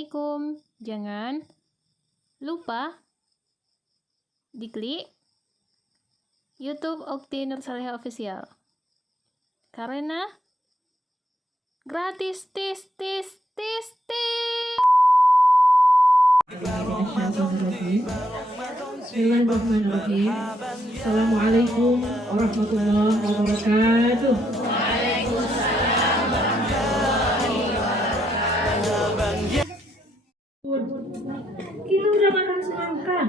Assalamualaikum. Jangan lupa diklik YouTube Okti Nursalihah Official. Karena gratis. Bismillahirrahmanirrahim. Assalamualaikum warahmatullahi wabarakatuh. Kita udah makan semangka,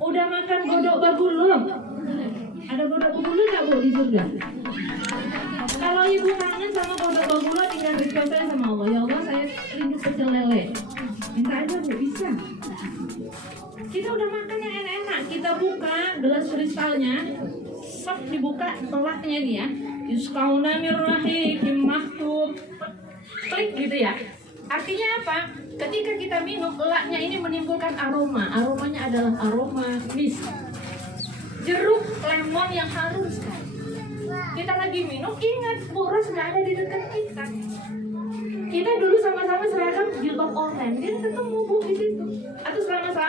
udah makan godok bagulo. Ada godok bagulo nggak Bu di surga? Kalau ibu kangen sama godok bagulo, tinggal request saya sama Allah. Ya Allah, saya rindu pecel lele. Minta aja Bu, bisa. Kita udah makan yang enak-enak. Kita buka gelas kristalnya, sok dibuka telaknya nih ya. Yusqauna min rahiqim maktub. Klik gitu ya. Artinya apa? Ketika kita minum, elaknya ini menimbulkan aroma. Aromanya adalah aroma mis, jeruk lemon yang harum sekali. Kita lagi minum, ingat boros nggak ada di dekat kita. Kita dulu sama-sama seragam jilbab oranye, dia ketemu Bu di situ. Atau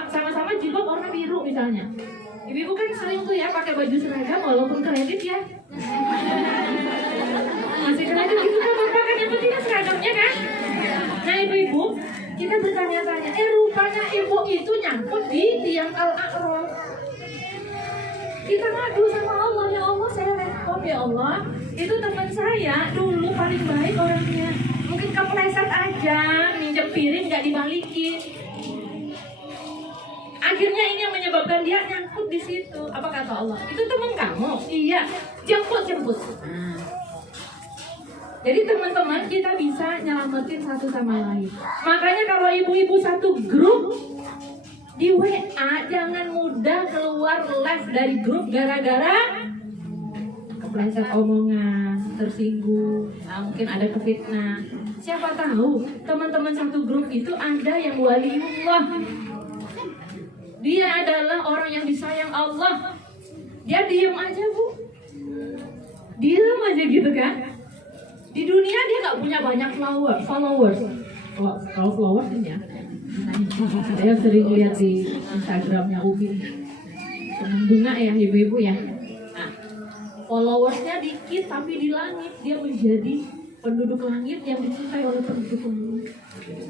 sama-sama jilbab warna biru misalnya. Ibu-ibu kan sering tuh ya pakai baju seragam walaupun kredit ya. Masih kredit gitu kan Bapak kan, yang penting seragamnya kan. Nah ibu-ibu, kita bertanya-tanya, rupanya ibu itu nyangkut di tiang Al-Aqrab. Kita ngadu sama Allah, ya Allah saya repot ya Allah. Itu teman saya dulu paling baik orangnya. Mungkin kepleset aja, minjem piring nggak dibalikin. Akhirnya ini yang menyebabkan dia nyangkut di situ. Apa kata Allah? Itu teman kamu? Iya, jemput. Jadi teman-teman, kita bisa nyelamatin satu sama lain. Makanya kalau ibu-ibu satu grup di WA, jangan mudah keluar live dari grup gara-gara kepleset omongan, tersinggung, mungkin ada kefitnah. Siapa tahu teman-teman satu grup itu ada yang waliullah. Dia adalah orang yang disayang Allah. Dia diem aja Bu, diem aja gitu kan. Di dunia dia nggak punya banyak followers. Kalau followers ini ya, saya sering lihat di Instagramnya Umi. Senang bunga ya ibu-ibu ya. Nah, followersnya dikit tapi di langit dia menjadi penduduk langit yang dicintai oleh penduduk langit.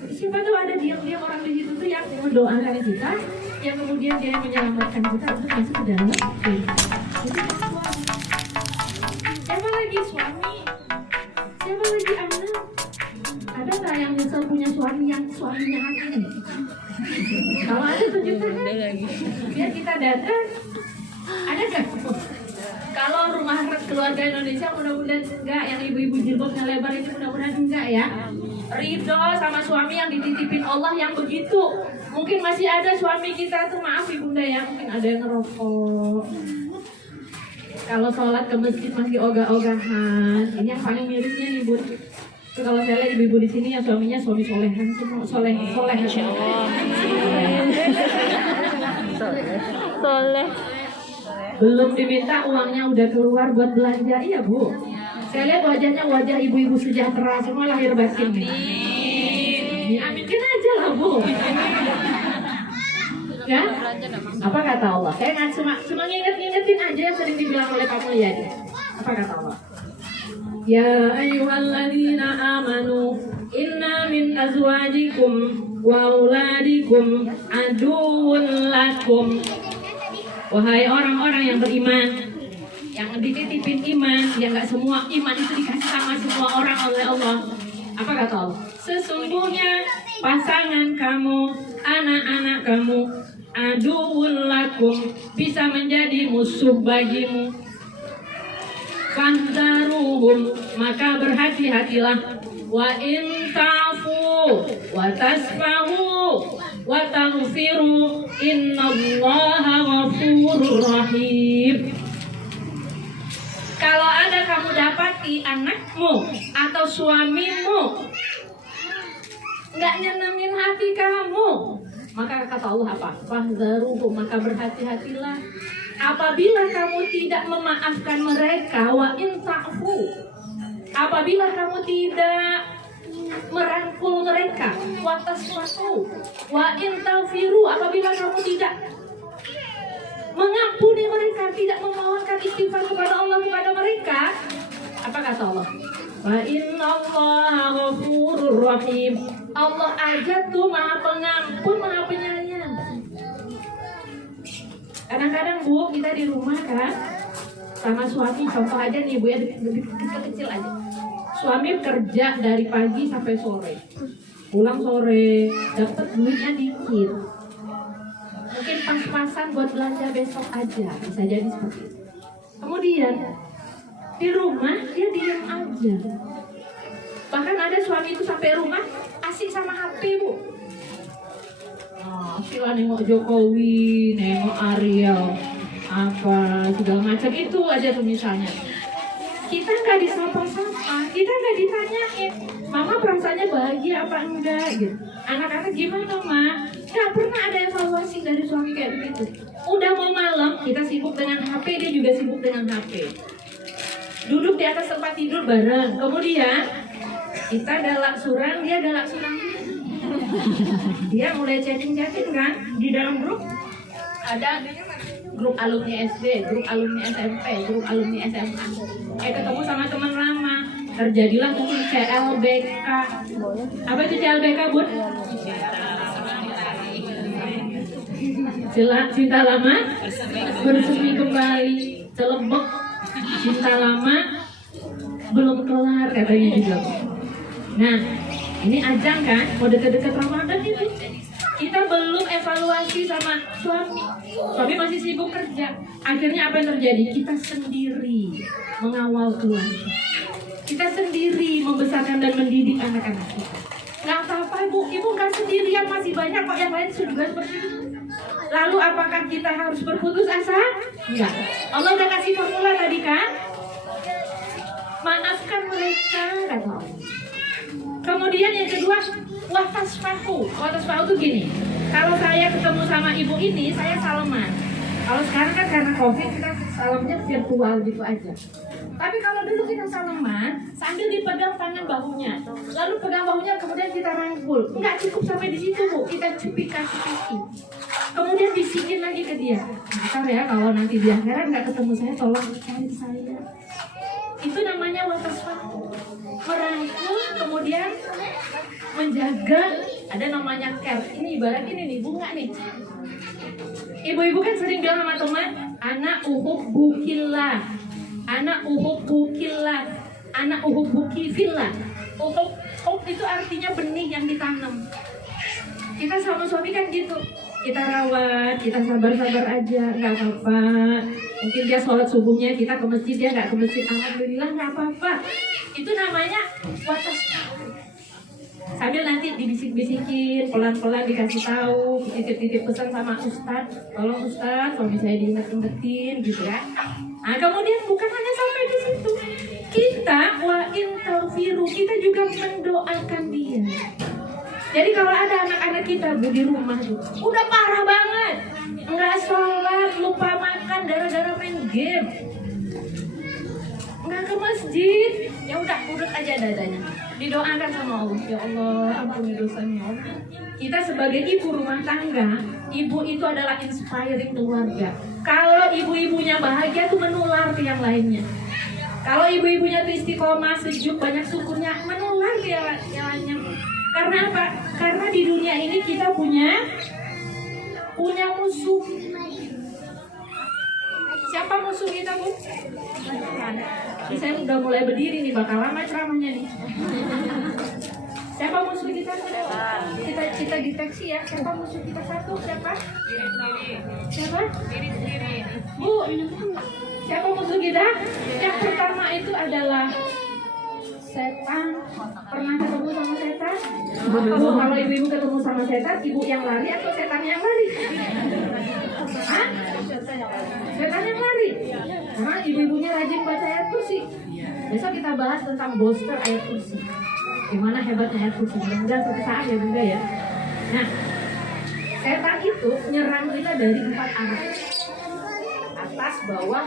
Siapa tahu ada diam-diam orang di situ tuh yang mendoakan kita, yang kemudian dia menyelamatkan kita untuk masuk ke dalam. Jadi siapa lagi suami? Siapa lagi anak? Ada nggak yang nyesel punya suami yang suaminya aneh? Kalau ada tunjuk tangan. Biar kita datang. Ada nggak? Kalau rumah keluarga Indonesia mudah-mudahan enggak, yang ibu-ibu jilbabnya lebar ini mudah-mudahan enggak ya. Ridho sama suami yang dititipin Allah yang begitu. Mungkin masih ada suami kita tuh, maaf ibunda ya, mungkin ada yang ngerokok. Kalau sholat ke masjid masih ogah-ogahan. Ini yang paling mirisnya nih Bu. Tuh, kalau saya lihat ibu-ibu di sini yang suaminya suami solehan semua, soleh. Soleh. Belum diminta uangnya udah keluar buat belanja, iya Bu. Saya lihat wajahnya wajah ibu-ibu sejahtera semua lahir batin. Aminkan aja lah Bu. Ya? Apa kata Allah? Saya nggak cuma ngingetin aja yang sering dibilang oleh Pak Mulyadi. Apa kata Allah? Ya ayyuhalladzina amanu inna min azwajikum wa auladikum aduwwun lakum. Wahai orang-orang yang beriman, yang dititipin iman, yang nggak semua iman itu dikasih sama semua orang oleh Allah. Apa kata Allah? Sesungguhnya pasangan kamu, anak-anak kamu, aduwwun lakum, bisa menjadi musuh bagimu. Fahdaruhum, maka berhati-hatilah. Wa in ta'fu wa tasfahu wa taghfiru innallaha ghafurur rahim. Kalau ada kamu dapati anakmu atau suamimu nggak nyenengin hati kamu, maka kata Allah apa? Fahdaruhum, maka berhati-hatilah. Apabila kamu tidak memaafkan mereka, wa in ta'fu, apabila kamu tidak merangkul mereka. Wa tasfahu wa in taghfiru, apabila kamu tidak mengampuni mereka, tidak memohonkan istighfar kepada Allah kepada mereka, apa kata Allah? Wa innallaha ghafurur rahim. Allah aja tuh Maha Pengampun, Maha Penyayang. Kadang-kadang Bu, kita di rumah kan sama suami, contoh aja nih Bu ya, kecil-kecil aja. Suami kerja dari pagi sampai sore, pulang sore, dapat duitnya dikit, mungkin pas-pasan buat belanja besok aja, bisa jadi seperti itu. Kemudian di rumah dia diam aja. Bahkan ada suami itu sampai rumah asik sama HP Bu. Sila nengok Jokowi, nengok Ariel, apa segala macam itu aja tuh misalnya. Kita nggak disapa-sapa, kita nggak ditanyain, mama perasaannya bahagia apa enggak gitu. Anak-anak gimana Ma? Nggak pernah ada evaluasi dari suami kayak begitu. Udah mau malam, kita sibuk dengan HP, dia juga sibuk dengan HP. Duduk di atas tempat tidur bareng, kemudian kita galak surang, dia galak surang. Dia mulai chatting-chatting kan di dalam grup. Ada grup alumni SD, grup alumni SMP, grup alumni SMA. Ketemu sama teman lama, terjadilah mungkin CLBK. Apa itu CLBK, Bun? Cinta lama bersemi kembali, celebek. Cinta lama belum kelar katanya juga. Nah, ini ajang kan, mau deket-deket Ramadan itu. Kita belum evaluasi sama suami. Suami masih sibuk kerja. Akhirnya apa yang terjadi? Kita sendiri mengawal keluarga. Kita sendiri membesarkan dan mendidik anak-anak kita. Nggak apa-apa Bu, Ibu nggak sendirian, masih banyak kok yang lain juga seperti itu. Lalu apakah kita harus berputus asa? Enggak. Allah udah kasih formula tadi kan? Maafkan mereka, kata Allah. Kemudian yang kedua, watasfahu. Watasfahu itu gini, kalau saya ketemu sama ibu ini, saya salaman. Kalau sekarang kan karena COVID, kita salamnya virtual gitu aja. Tapi kalau dulu kita salaman, sambil dipegang tangan bahunya. Lalu pegang bahunya, kemudian kita rangkul. Enggak cukup sampai di situ Bu, kita cupik kasih pipi. Kemudian bisikin lagi ke dia. Bentar ya, kalau nanti di akhirat nggak ketemu saya, tolong cari saya. Itu namanya watasfahu. Merangkul, kemudian menjaga, ada namanya care. Ini ibarat ini nih, bunga nih. Ibu-ibu kan sering bilang sama teman, anak uhub bukillah, anak uhub bukillah, anak uhub bukifillah. Uhub itu artinya benih yang ditanam. Kita sama suami kan gitu, kita rawat, kita sabar-sabar aja, nggak apa-apa. Mungkin dia sholat subuhnya, kita ke masjid, dia nggak ke masjid, alhamdulillah nggak apa-apa. Itu namanya watasfahu. Sambil nanti dibisik-bisikin, pelan-pelan dikasih tahu, titip-titip pesan sama Ustadz, tolong Ustadz, suami saya diinget-ingetin gitu ya. Nah kemudian bukan hanya sampai di situ, kita wa in taghfiru, kita juga mendoakan dia. Jadi kalau ada anak-anak kita Bu di rumah tuh, udah parah banget, nggak sholat, lupa makan gara-gara main game, nggak ke masjid, ya udah urut aja dadanya, didoakan sama Allah, ya Allah ampuni dosanya Allah. Kita sebagai ibu rumah tangga, ibu itu adalah inspiring keluarga. Kalau ibu-ibunya bahagia tuh menular ke yang lainnya. Kalau ibu-ibunya tuh istiqomah, sejuk, banyak syukurnya, menular ke yang lainnya. Karena apa? Karena di dunia ini kita punya musuh. Siapa musuh kita, Bu? Ini saya udah mulai berdiri nih, bakal lama ceramahnya nih. Siapa musuh kita? Kita deteksi ya. Siapa musuh kita? Satu, siapa? Siapa? Diri sendiri. Bu, siapa musuh kita? Yang pertama itu adalah setan. Pernah ketemu sama setan? Kalau ibu-ibu ketemu sama setan, ibu yang lari atau setan yang lari? Hah? Setan yang lari. Karena ibu-ibunya rajin baca ayat kursi. Besok kita bahas tentang booster ayat kursi. Gimana hebatnya ayat kursi? Mudah-mudahan suatu saat ya Bunda ya. Nah, setan itu menyerang kita dari 4 arah. Atas, bawah,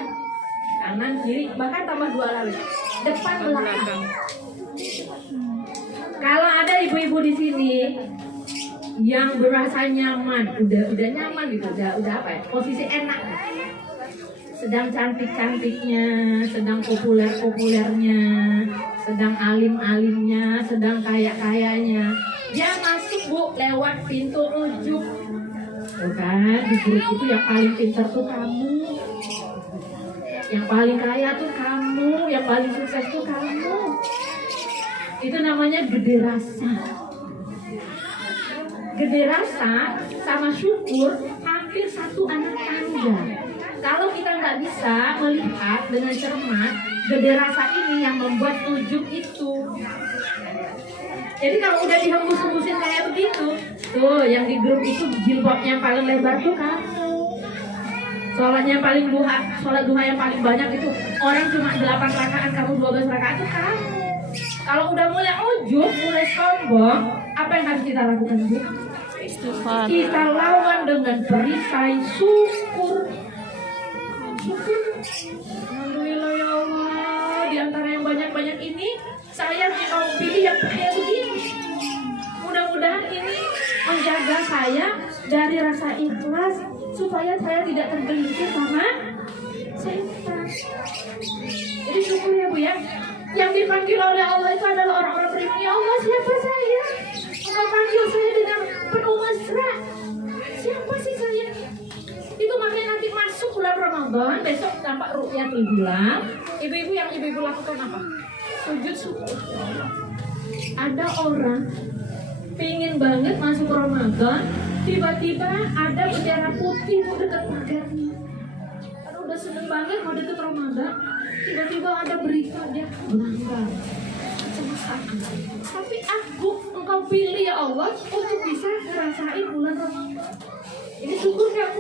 kanan, kiri, bahkan tambah 2 arah. Depan, belakang. Kalau ada ibu-ibu di sini yang berasa nyaman, udah nyaman gitu, udah apa ya? Posisi enak. Sedang cantik-cantiknya, sedang populer-populernya, sedang alim-alimnya, sedang kaya-kayanya. Dia masuk Bu lewat pintu ujung. Tuh kan, di grup itu yang paling pintar tuh kamu. Yang paling kaya tuh kamu, yang paling sukses tuh kamu. Itu namanya gede rasa. Gede rasa sama syukur hampir satu anak tangga. Kalau kita nggak bisa melihat dengan cermat, gede rasa ini yang membuat ujung itu. Jadi kalau udah dihembus-hembusin kayak begitu, tuh yang di grup itu jilbabnya paling lebar tuh kamu. Sholatnya paling sholat duha yang paling banyak itu orang cuma 8 rakaat, kamu 12 rakaat itu kamu. Kalau udah mulai ujub, mulai sombong, apa yang harus kita lakukan Bu? Istighfar. Kita lawan dengan perisai syukur. Alhamdulillah ya Allah, di antara yang banyak-banyak ini saya mau pilih yang kayak begini. Mudah-mudahan ini menjaga saya dari rasa ikhlas supaya saya tidak tergelincir sama setan. Jadi syukur ya Bu ya. Yang dipanggil oleh Allah itu adalah orang-orang beriman. Ya Allah, siapa saya? Engkau panggil saya dengan penuh mesra. Siapa sih saya? Itu makanya nanti masuk bulan Ramadan, besok tampak Ru'yatul Hilal. Ibu-ibu yang ibu-ibu lakukan apa? Sujud syukur. Ada orang pingin banget masuk Ramadan, tiba-tiba ada bendera putih mau dekat pagarnya. Aduh, udah seneng banget mau deket Ramadan, tiba-tiba ada berita dia melanggar. Tapi aku engkau pilih ya Allah untuk bisa ngerasain bulan Ramadan. Ini syukur gak?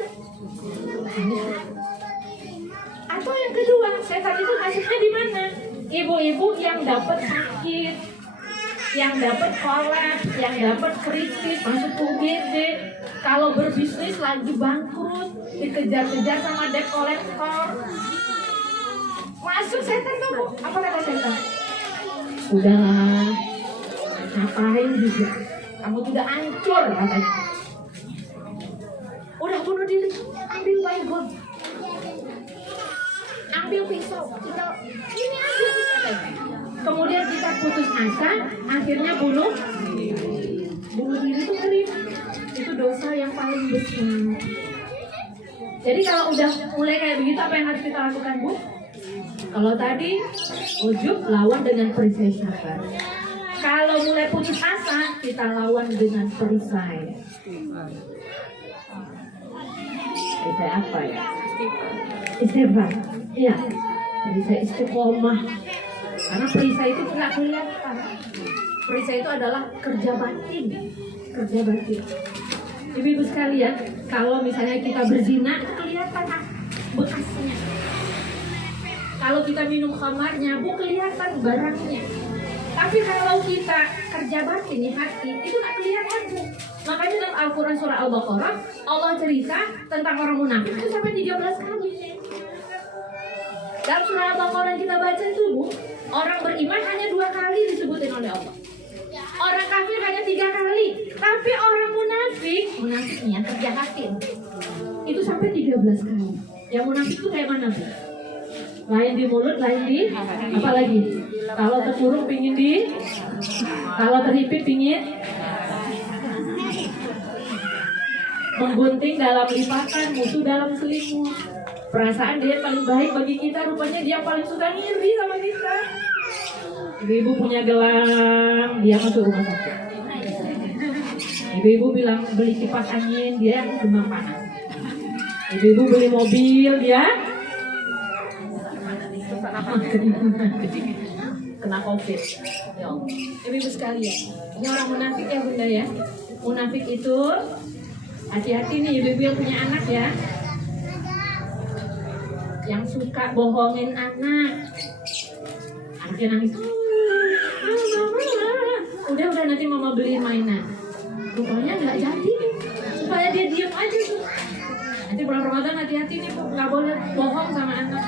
Atau yang kedua, setan itu masuknya di mana? Ibu-ibu yang dapat sakit, yang dapat kolaps, yang dapat krisis, masuk UGD. Kalau berbisnis lagi bangkrut, dikejar-kejar sama debt collector. Masuk setan kamu. Apa kata setan? Udah, ngapain juga? Kamu sudah hancur katanya. Udah bunuh diri, ambil baygon, ambil pisau, tinggal ini aja. Kemudian kita putus asa, akhirnya bunuh diri itu ngeri. Itu dosa yang paling besar. Jadi kalau udah mulai kayak begitu, apa yang harus kita lakukan Bu? Kalau tadi ujub lawan dengan perisai sabar. Kalau mulai putus asa, kita lawan dengan perisai. Perisai apa ya? Istighfar. Iya. Perisai istiqomah. Karena perisai itu nggak kelihatan. Perisai itu adalah kerja batin. Kerja batin. Ibu-ibu sekalian, kalau misalnya kita berzina, kelihatan bekasnya. Kalau kita minum khamarnya, Bu, kelihatan barangnya. Tapi kalau kita kerja batin di hati, itu nggak kelihatan Bu. Makanya dalam Al-Quran surah Al-Baqarah, Allah cerita tentang orang munafik itu sampai 13 kali. Dalam surah Al-Baqarah yang kita baca itu Bu, orang beriman hanya 2 kali disebutin oleh Allah. Orang kafir hanya 3 kali. Tapi orang munafiknya kerja hati itu sampai 13 kali. Yang munafik itu kayak mana Bu? Lain di mulut, lain di apa lagi? Kalau terkurung pingin kalau terhimpit pingin menggunting dalam lipatan, musuh dalam selimut. Perasaan dia paling baik bagi kita, rupanya dia paling suka ngiri sama kita. Ibu punya gelang, dia masuk rumah sakit. Ibu bilang beli kipas angin, dia demam panas. Ibu beli mobil, dia kena COVID. Ibu sekalian, ini orang munafik ya Bunda ya. Munafik itu hati-hati nih ibu yang punya anak ya. Yang suka bohongin anak. Anaknya nangis. Udah nanti mama beliin mainan. Rupanya nggak jadi. Supaya dia diam aja tuh. Nanti bulan Ramadan hati-hati nih Bu, nggak boleh bohong sama anak.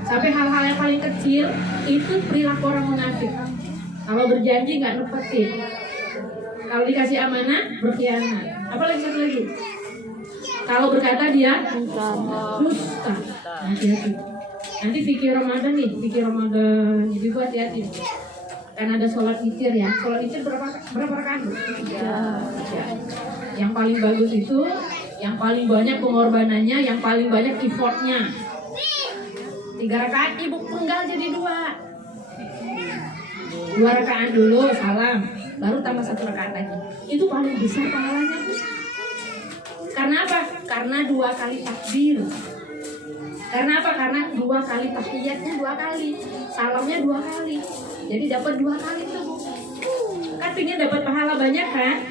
Sampai hal-hal yang paling kecil itu perilaku orang munafik. Kalau berjanji nggak nepetin. Kalau dikasih amanah berkhianat. Apalagi satu lagi. Kalau berkata dia dusta. Hati-hati. Nanti fikir Ramadan nih, fikir Ramadan. Jadi buat hati-hati. Kan ada sholat witir ya. Sholat witir berapa rakaat? 3. Yang paling bagus itu, yang paling banyak pengorbanannya, yang paling banyak effortnya. 3 rakaat, ibu penggal jadi 2. 2 rakaat dulu, salam, baru tambah 1 rakaat lagi. Itu paling besar pahalanya. Karena apa? Karena 2 kali takbir. Karena apa? Karena 2 kali tahiyatnya 2 kali, salamnya 2 kali. Jadi dapat 2 kali tuh. Kan pengen dapat pahala banyak kan?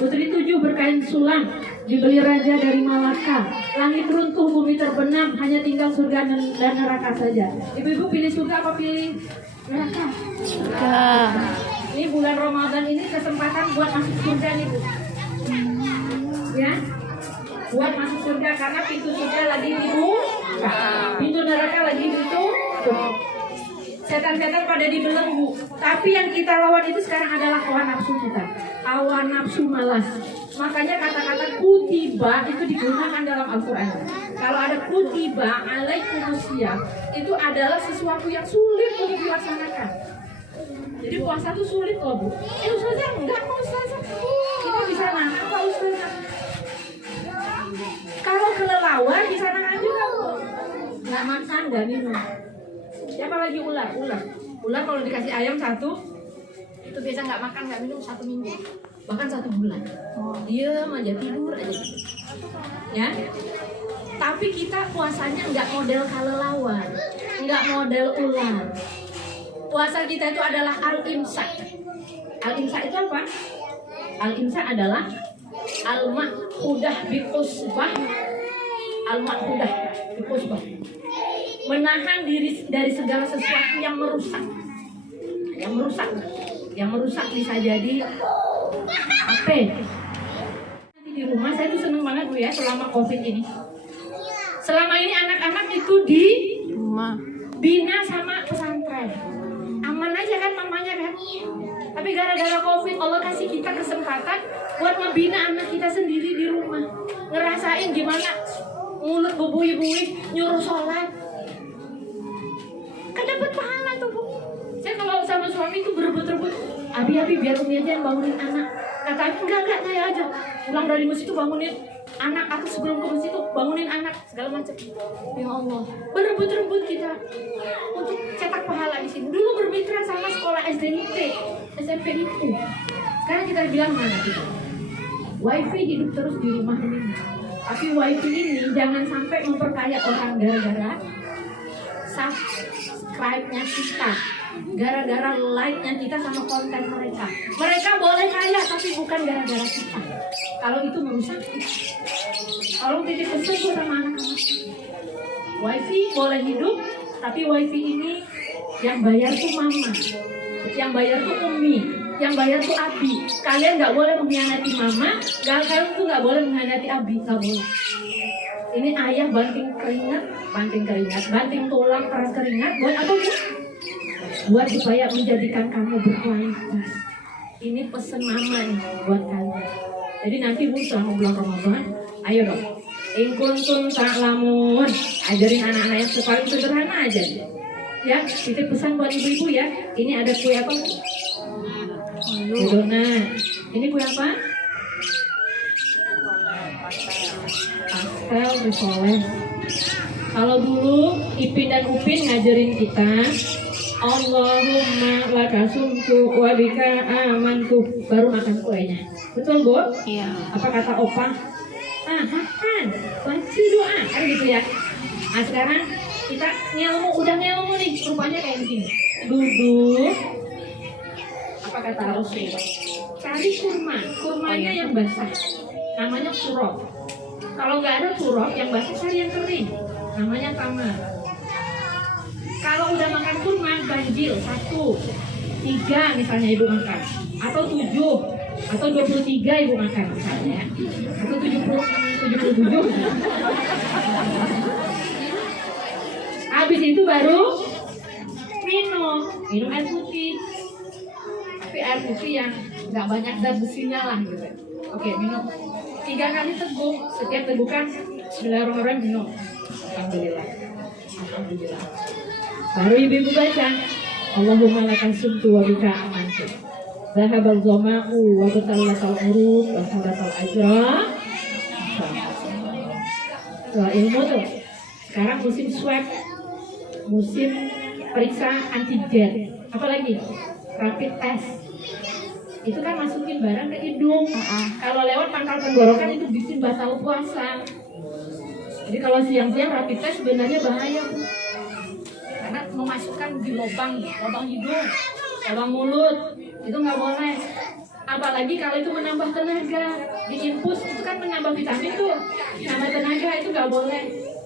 Putri 7 berkain sulam, dibeli raja dari Malaka. Langit runtuh, bumi terbenam, hanya tinggal surga dan neraka saja. Ibu-ibu pilih surga apa pilih neraka? Ini bulan Ramadan ini kesempatan buat masuk surga nih Bu. Ya, buat masuk surga karena pintu surga lagi dibuka, pintu neraka lagi ditutup. Setan-setan pada dibelenggu. Tapi yang kita lawan itu sekarang adalah hawa nafsu kita, hawa nafsu malas. Makanya kata-kata kutiba itu digunakan dalam Al-Quran. Kalau ada kutiba alaikumusiyam, itu adalah sesuatu yang sulit untuk dilaksanakan. Jadi puasa itu sulit loh Bu. Ustazah enggak kok Ustazah. Kita bisa nahan kok Ustazah. Kalau kelelawar bisa nahan juga Bu. Nggak makan, nggak minum. Siapa lagi ular? Ular kalau dikasih ayam 1, itu biasa nggak makan, nggak minum 1 minggu. Bahkan 1 bulan. Diam aja, tidur aja. Ya. Tapi kita puasanya nggak model kelelawar, nggak model ular. Puasa kita itu adalah al-imsak. Al-imsak itu apa? Al-imsak adalah al-ma'hudah biqusbah. Al-ma'hudah biqusbah. Menahan diri dari segala sesuatu yang merusak. Yang merusak bisa jadi HP. Nanti di rumah saya tuh seneng banget Bu ya selama Covid ini. Selama ini anak-anak itu di rumah bina sama pesantren. Aman aja kan mamanya kan. Tapi gara-gara Covid Allah kasih kita kesempatan buat membina anak kita sendiri di rumah. Ngerasain gimana mulut bubui-bubui nyuruh sholat. Kan dapat pahala tuh Bu. Saya kalau sama suami itu berebut-rebut. Abi biar Umi aja yang bangunin anak. Kata Abi enggak saya aja. Pulang dari masjid itu bangunin anak, aku sebelum ke masjid itu bangunin anak segala macam. Ya Allah, berebut-rebut kita untuk cetak pahala di sini. Dulu bermitra sama sekolah SDIT, SMP itu. Sekarang kita bilang mana kita? Wifi hidup terus di rumah ini. Tapi wifi ini jangan sampai memperkaya orang gara-gara subscribe-nya kita, gara-gara like-nya kita sama konten mereka. Mereka boleh kaya tapi bukan gara-gara kita. Kalau itu merusak kita. Kalau titip pesan sama anak-anak, wifi boleh hidup, tapi wifi ini yang bayar tuh mama, yang bayar tuh umi, yang bayar tuh abi. Kalian nggak boleh mengkhianati mama, kalian tuh nggak boleh mengkhianati abi, nggak boleh. Ini ayah banting keringat, banting tulang, peras keringat, buat apa Bu? Buat supaya menjadikan kamu berkualitas. Ini pesen mama nih buat kalian. Jadi nanti Bu selama bulan Ramadan, ayo dong. In kuntum ta'lamun, ajarin anak-anak yang paling sederhana aja. Ya, titip pesan buat ibu-ibu ya. Ini ada kue apa? Donat. Ini kue apa? Pastel risoles. Kalau dulu Ipin dan Upin ngajarin kita, Allahumma laka sumtu wa bika amantu, baru makan kuenya. Betul Bu? Iya. Apa kata Opa? Makan, baca doa, kan gitu ya. Nah sekarang kita udah ngelmu nih, rupanya kayak gini. Duduk. Apa kata Rasul? Cari kurmanya yang basah, namanya surop. Kalau nggak ada surop yang basah, cari yang kering, namanya tamar. Kalau udah makan kurma, ganjil 1, 3 misalnya ibu makan, atau 7 atau 23 ibu makan misalnya, atau 77. Habis itu baru minum air putih. tapi air putih yang nggak banyak zat besinya lah gitu. Oke, minum 3 kali teguk, setiap tegukan Bismillahirrahmanirrahim minum. Alhamdulillah. Alhamdulillah. Baru ibu baca Allahumma lakal sumtu wa bika amantu. Zahabal zama'u wa batallatal urub wa hadatal ajra. Soal ilmu tuh. Sekarang musim swab, musim periksa antigen. Apalagi rapid test. Itu kan masukin barang ke hidung. Kalau lewat pangkal tenggorokan itu bikin batal puasa. Jadi kalau siang-siang rapid test sebenarnya bahaya, Bu. Karena memasukkan di lubang hidung, lubang mulut, itu nggak boleh. Apalagi kalau itu menambah tenaga, diinfus itu kan menambah vitamin tuh, menambah tenaga itu nggak boleh.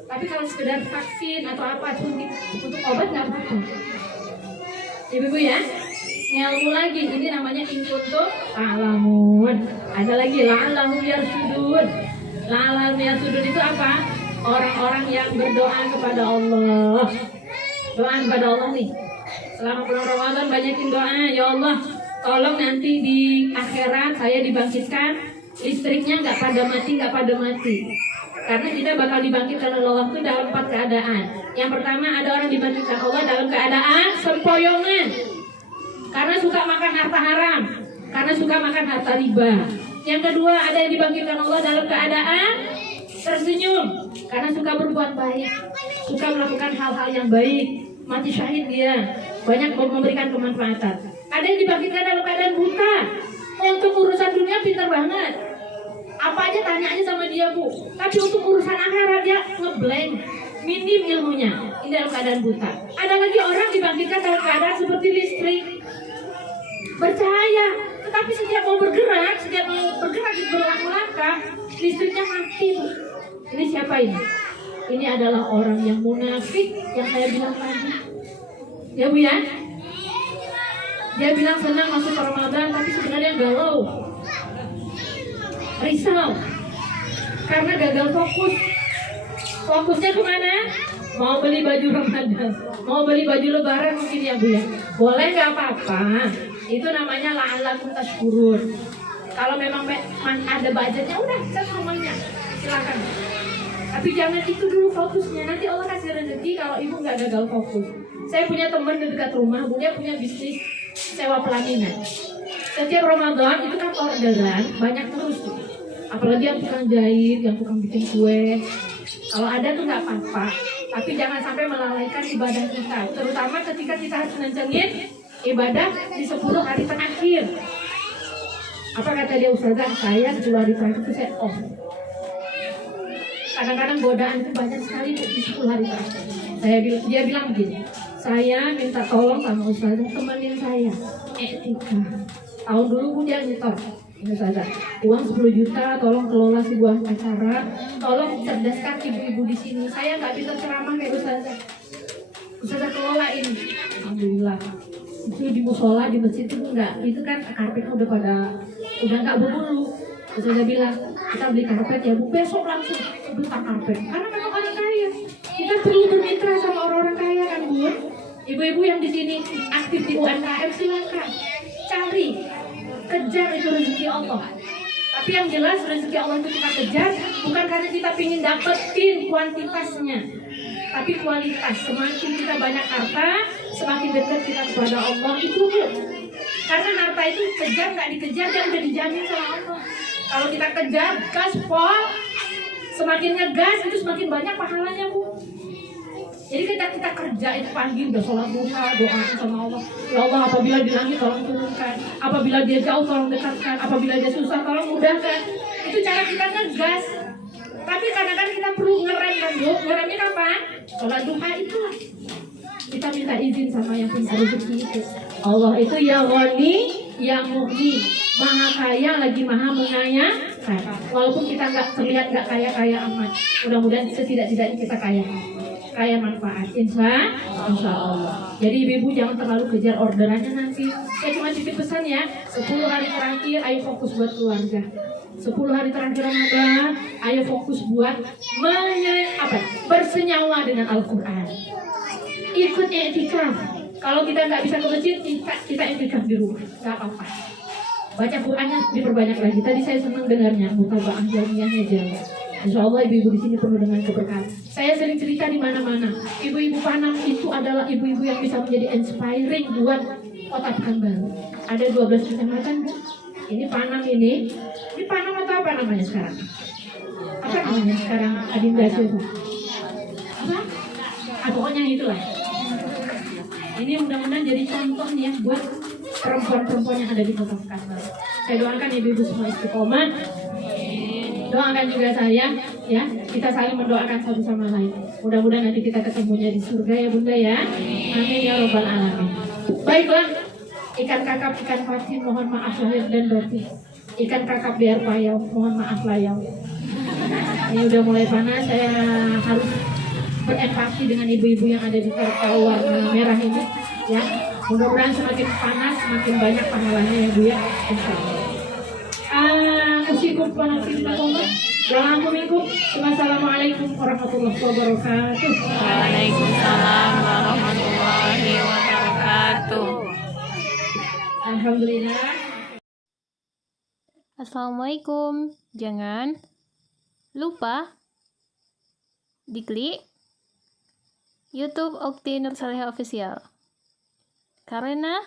Tapi kalau sekedar vaksin atau apa suntik untuk obat nggak apa-apa. Ibu-ibu ya, ngelmu lagi, ini namanya inkuntum alamun. Ada lagi la'allahum yarsudun. La'allahum yarsudun itu apa? Orang-orang yang berdoa kepada Allah. Doa kepada Allah nih. Selama bulan Ramadan banyakin doa, ya Allah, tolong nanti di akhirat saya dibangkitkan, listriknya nggak pada mati. Karena kita bakal dibangkitkan oleh Allah itu dalam 4 keadaan. Yang pertama ada orang dibangkitkan Allah dalam keadaan sempoyongan. Karena suka makan harta haram, karena suka makan harta riba. Yang kedua ada yang dibangkitkan Allah dalam keadaan tersenyum, karena suka berbuat baik, suka melakukan hal-hal yang baik, mati syahid dia, banyak memberikan kemanfaatan. Ada yang dibangkitkan dalam keadaan buta, untuk urusan dunia pintar banget, apa aja tanya aja sama dia, Bu. Tapi untuk urusan akhirat dia ngeblank, minim ilmunya. Ini dalam keadaan buta. Ada lagi orang dibangkitkan dalam keadaan seperti listrik, bercahaya, tetapi setiap mau bergerak di belakang listriknya mati, Bu. Ini siapa ini? Ini adalah orang yang munafik yang saya bilang tadi. Ya, Bu ya. Dia bilang senang masuk Ramadan, tapi sebenarnya galau, risau, karena gagal fokus. Fokusnya kemana? Mau beli baju Ramadan, mau beli baju Lebaran mungkin ya, Bu ya. Boleh, nggak apa-apa. Itu namanya la'allakum tashkurun. Kalau memang ada budgetnya, udah set rumahnya, silakan. Tapi jangan itu dulu fokusnya. Nanti Allah kasih rezeki kalau ibu nggak gagal fokus. Saya punya teman di dekat rumah, Bu, dia punya bisnis sewa pelaminan. Setiap Ramadan itu kan orderan banyak terus tuh. Apalagi yang tukang jahit, yang tukang bikin kue. Kalau ada tuh nggak apa-apa. Tapi jangan sampai melalaikan ibadah kita. Terutama ketika kita harus nencengin ibadah di 10 hari terakhir. Apa kata dia, Ustazah? Saya 10 hari terakhir itu saya off. Kadang-kadang godaan itu banyak sekali di 10 hari terakhir. Dia bilang begini, saya minta tolong sama Ustazah temenin saya etika. Tahun dulu dia nyetor, Ustazah, uang 10 juta, tolong kelola sebuah acara, tolong cerdaskan ibu-ibu di sini. Saya nggak bisa ceramah kayak Ustazah. Ustazah kelola ini. Alhamdulillah. Itu di musola, di masjid itu enggak, itu kan karpetnya udah nggak berbulu. Terus saya bilang, kita beli karpet ya, Bu, besok langsung beli karpet. Karena memang orang kaya, kita perlu bermitra sama orang-orang kaya kan, Bu. Ibu-ibu yang di sini aktif di UMKM silakan cari, kejar itu rezeki Allah. Tapi yang jelas rezeki Allah itu kita kejar bukan karena kita ingin dapetin kuantitasnya, tapi kualitas. Semakin kita banyak harta, semakin dekat kita kepada Allah itu, Bu. Karena harta itu kejar nggak dikejar, dia udah dijamin sama Allah. Kalau kita kejar gaspol, semakin ngegas itu semakin banyak pahalanya, Bu. Jadi kita kerja itu pagi udah sholat duha, doa sama Allah. Ya Allah, apabila di langit tolong turunkan, apabila dia jauh tolong dekatkan, apabila dia susah tolong mudahkan. Itu cara kita ngegas. Tapi kadang-kadang kita perlu ngerem kan, Bu. Ngeremnya kapan? Sholat duha itulah. Kita minta izin sama yang punya rezeki itu. Allah itu ya Ghani, ya Mughni, maha kaya lagi maha mengayang. Walaupun kita terlihat nggak kaya-kaya amat, mudah-mudahan setidak-tidaknya kita kaya manfaat, insya Allah. Jadi ibu-ibu jangan terlalu kejar orderannya nanti. Saya cuma titip pesan ya, 10 hari terakhir ayo fokus buat keluarga. 10 hari terakhir Ramadan, ayo fokus buat bersenyawa dengan Al-Quran. Ikut i'tikaf. Kalau kita nggak bisa ke masjid, kita iktikaf di rumah, nggak apa-apa. Baca Qurannya diperbanyak lagi. Tadi saya senang dengarnya, mutaba'ah jamiahnya jalan. Insya Allah ibu-ibu di sini penuh dengan keberkahan. Saya sering cerita di mana-mana. Ibu-ibu Panam itu adalah ibu-ibu yang bisa menjadi inspiring buat kota Pekanbaru. Ada 12 kecamatan. Ini Panam ini Panam atau apa namanya sekarang? Apa namanya sekarang? Adinda siapa? Apa? Pokoknya itulah. Ini mudah-mudahan jadi contoh nih ya buat perempuan-perempuan yang ada di kota Pekanbaru. Saya doakan ibu-ibu semua istiqomah. Doakan juga saya, ya. Kita saling mendoakan satu sama lain. Mudah-mudahan nanti kita ketemunya di surga ya Bunda ya. Amin ya robbal alamin. Baiklah, ikan kakap, ikan patin, mohon maaf lahir dan batin. Ikan kakap biar payau, mohon maaf layau. Ini udah mulai panas, saya harus berempati dengan ibu-ibu yang ada di terkau warna merah ini, ya. Mudah-mudahan semakin panas, semakin banyak pahalanya ya Bu ya. Insyaallah. Usikum wa nafsikum. Wassalamualaikum warahmatullahi wabarakatuh. Waalaikumsalam warahmatullahi wabarakatuh. Alhamdulillah. Assalamualaikum. Jangan lupa diklik YouTube Okti Nur Saleha Official. Karena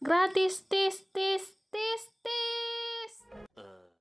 gratis tis tis tis tis.